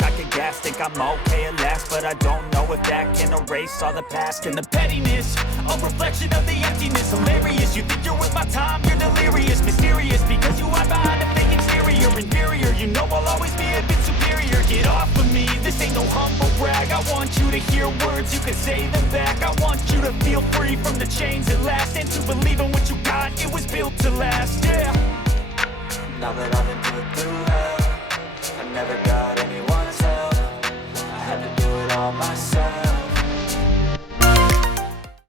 I get gas, think I'm okay at last, but I don't know if that can erase all the past. And the pettiness, a reflection of the emptiness. Hilarious, you think you're with my time, you're delirious. Mysterious, because you hide behind a fake exterior. Inferior, you know I'll always be a bit superior. Get off of me, this ain't no humble brag. I want you to hear words, you can say them back. I want you to feel free from the chains at last, and to believe in what you got, it was built to last, yeah. Now that I've been put through hell, I never got